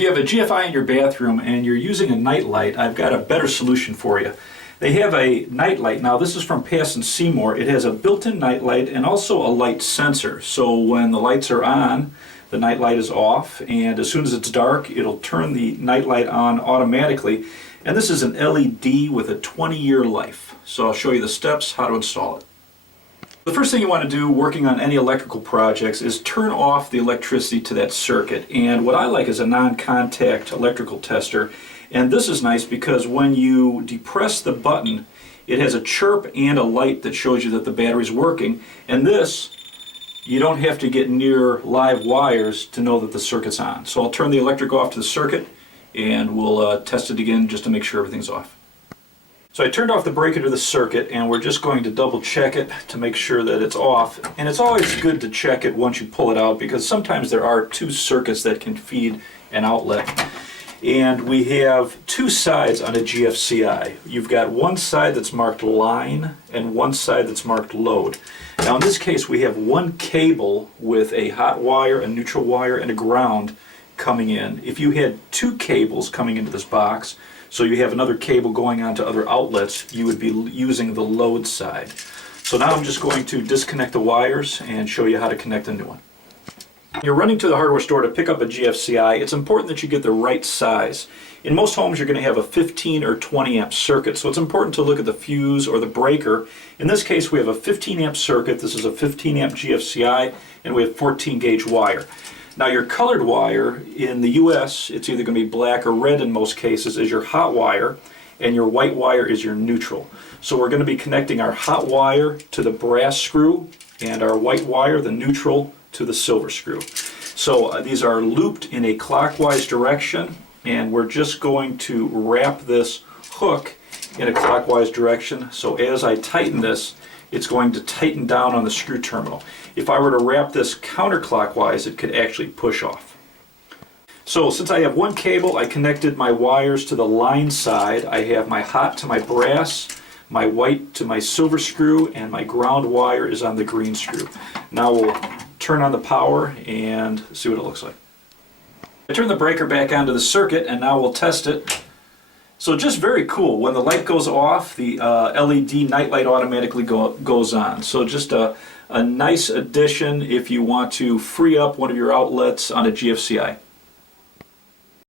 If you have a GFI in your bathroom and you're using a night light, I've got a better solution for you. They have a night light. Now this is from Pass and Seymour. It has a built-in night light and also a light sensor. So when the lights are on, the night light is off, and as soon as it's dark, it'll turn the night light on automatically. And this is an LED with a 20-year life. So I'll show you the steps how to install it. The first thing you want to do working on any electrical projects is turn off the electricity to that circuit. And what I like is a non-contact electrical tester. And this is nice because when you depress the button, it has a chirp and a light that shows you that the battery's working. And this, you don't have to get near live wires to know that the circuit's on. So I'll turn the electric off to the circuit and we'll test it again just to make sure everything's off. So I turned off the breaker to the circuit, and we're just going to double check it to make sure that it's off. And it's always good to check it once you pull it out because sometimes there are two circuits that can feed an outlet. And we have two sides on a GFCI. You've got one side that's marked line and one side that's marked load. Now in this case we have one cable with a hot wire, a neutral wire, and a ground coming in. If you had two cables coming into this box, so you have another cable going on to other outlets, you would be using the load side. So now I'm just going to disconnect the wires and show you how to connect a new one. You're running to the hardware store to pick up a GFCI. It's important that you get the right size. In most homes you're going to have a 15 or 20 amp circuit, so it's important to look at the fuse or the breaker. In this case we have a 15 amp circuit, this is a 15 amp GFCI, and we have 14 gauge wire. Now your colored wire, in the US, it's either going to be black or red in most cases, is your hot wire, and your white wire is your neutral. So we're going to be connecting our hot wire to the brass screw, and our white wire, the neutral, to the silver screw. So these are looped in a clockwise direction, and we're just going to wrap this hook in a clockwise direction. So as I tighten this, it's going to tighten down on the screw terminal. If I were to wrap this counterclockwise, it could actually push off. So since I have one cable, I connected my wires to the line side. I have my hot to my brass, my white to my silver screw, and my ground wire is on the green screw. Now we'll turn on the power and see what it looks like. I turn the breaker back onto the circuit, and now we'll test it. So just very cool. When the light goes off, the LED night light automatically goes on. So just a nice addition if you want to free up one of your outlets on a GFCI.